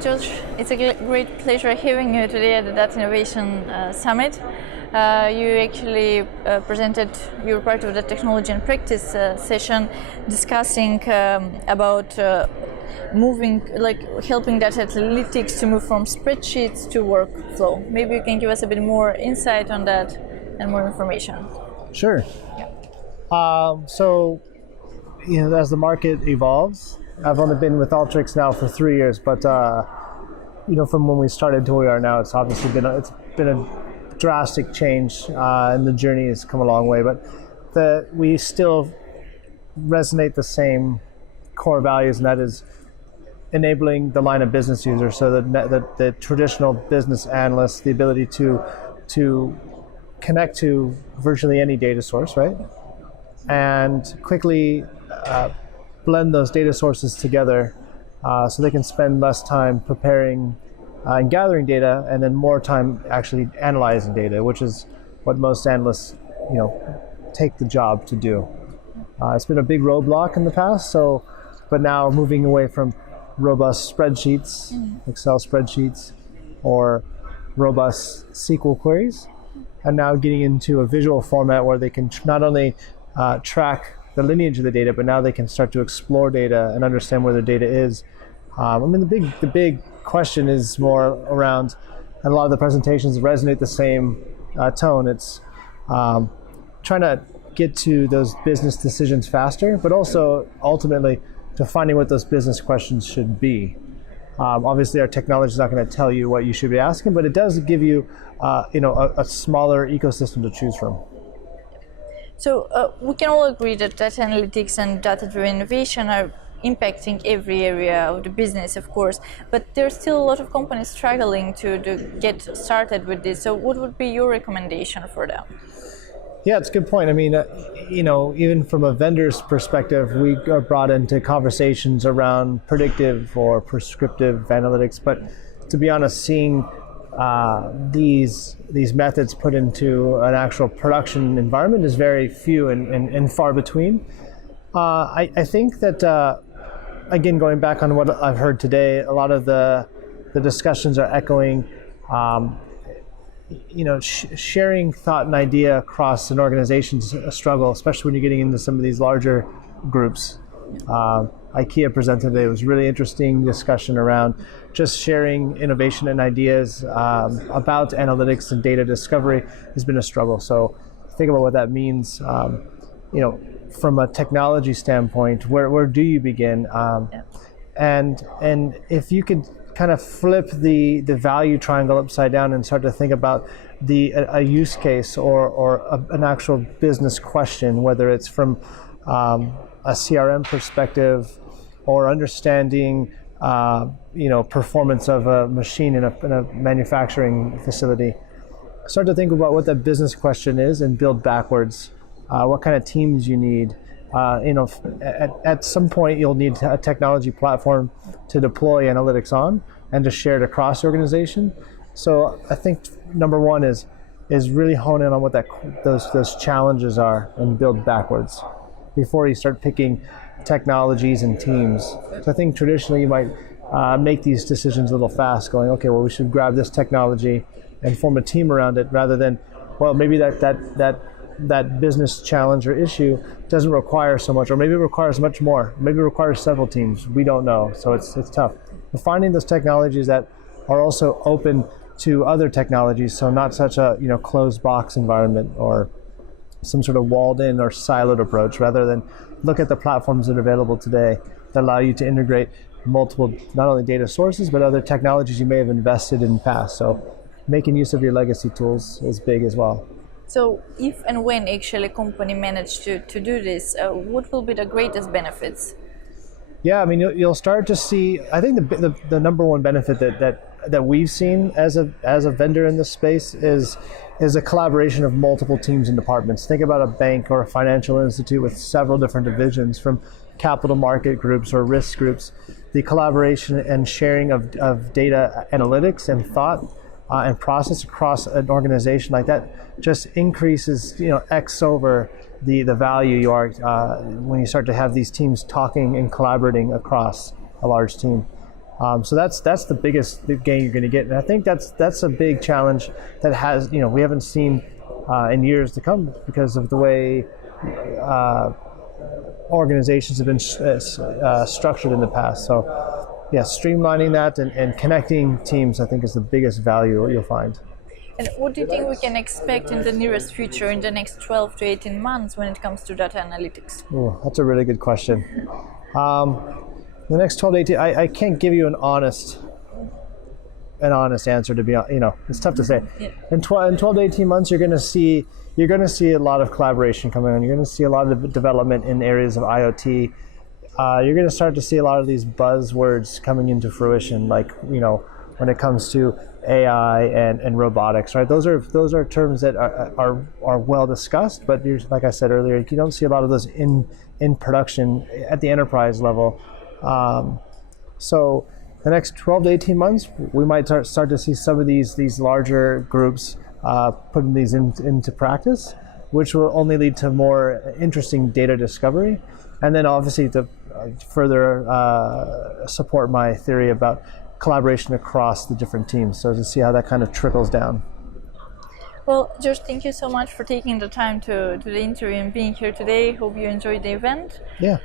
Josh, it's a great pleasure having you today at the Data Innovation Summit. You actually presented, you were part of the technology and practice session discussing about helping data analytics to move from spreadsheets to workflow. Maybe you can give us a bit more insight on that and more information. Sure. Yeah. So, as the market evolves, I've only been with Alteryx now for 3 years, but from when we started to where we are now, it's obviously been a drastic change, and the journey has come a long way. But we still resonate the same core values, and that is enabling the line of business user, so that the traditional business analyst, the ability to connect to virtually any data source, right, and quickly blend those data sources together so they can spend less time preparing and gathering data and then more time actually analyzing data, which is what most analysts take the job to do. It's been a big roadblock in the past, but now moving away from robust spreadsheets, Excel spreadsheets, or robust SQL queries, and now getting into a visual format where they can not only track the lineage of the data, but now they can start to explore data and understand where the data is. The big question is more around, and a lot of the presentations resonate the same tone. It's trying to get to those business decisions faster, but also ultimately to finding what those business questions should be. Obviously, our technology is not going to tell you what you should be asking, but it does give you, a smaller ecosystem to choose from. So we can all agree that data analytics and data-driven innovation are impacting every area of the business, of course, but there's still a lot of companies struggling to get started with this. So what would be your recommendation for them? Yeah, it's a good point. Even from a vendor's perspective, we are brought into conversations around predictive or prescriptive analytics, but to be honest, seeing these methods put into an actual production environment is very few and far between. I think that, again, going back on what I've heard today, a lot of the discussions are echoing, sharing thought and idea across an organization is a struggle, especially when you're getting into some of these larger groups. IKEA presented today. It was a really interesting discussion around just sharing innovation and ideas about analytics and data discovery has been a struggle. So think about what that means. From a technology standpoint, where do you begin? And if you could kind of flip the value triangle upside down and start to think about a use case or an actual business question, whether it's from a CRM perspective or understanding performance of a machine in a manufacturing facility. Start to think about what that business question is and build backwards. What kind of teams you need. At some point you'll need a technology platform to deploy analytics on and to share it across the organization. So I think number one is really hone in on what those challenges are and build backwards before you start picking technologies and teams. So I think traditionally you might make these decisions a little fast, going, okay, well, we should grab this technology and form a team around it, rather than, well, maybe that business challenge or issue doesn't require so much, or maybe it requires much more. Maybe it requires several teams. We don't know, so it's tough. But finding those technologies that are also open to other technologies, so not such a closed box environment or some sort of walled in or siloed approach, rather than look at the platforms that are available today that allow you to integrate multiple, not only data sources, but other technologies you may have invested in the past. So making use of your legacy tools is big as well. So if and when actually a company managed to do this, what will be the greatest benefits? Yeah, you'll start to see, I think the number one benefit that we've seen as a vendor in this space is a collaboration of multiple teams and departments. Think about a bank or a financial institute with several different divisions, from capital market groups or risk groups. The collaboration and sharing of data analytics and thought and process across an organization like that just increases, X over the value you are when you start to have these teams talking and collaborating across a large team. So that's the biggest gain you're going to get, and I think that's a big challenge that has we haven't seen in years to come because of the way organizations have been structured in the past. So yeah, streamlining that and connecting teams, I think, is the biggest value you'll find. And what do you think we can expect in the nearest future, in the next 12 to 18 months, when it comes to data analytics? Oh, that's a really good question. The next 12 to 18, I can't give you an honest answer, to be honest. It's tough to say. Yeah. In 12 to 18 months, you're going to see a lot of collaboration coming on. You're going to see a lot of development in areas of IoT. You're going to start to see a lot of these buzzwords coming into fruition, like when it comes to AI and robotics, right? Those are terms that are well discussed, but like I said earlier, you don't see a lot of those in production at the enterprise level. So the next 12 to 18 months, we might start to see some of these larger groups putting these into practice, which will only lead to more interesting data discovery, and then obviously to further support my theory about collaboration across the different teams, so to see how that kind of trickles down. Well, Josh, thank you so much for taking the time to do the interview and being here today. Hope you enjoyed the event. Yeah,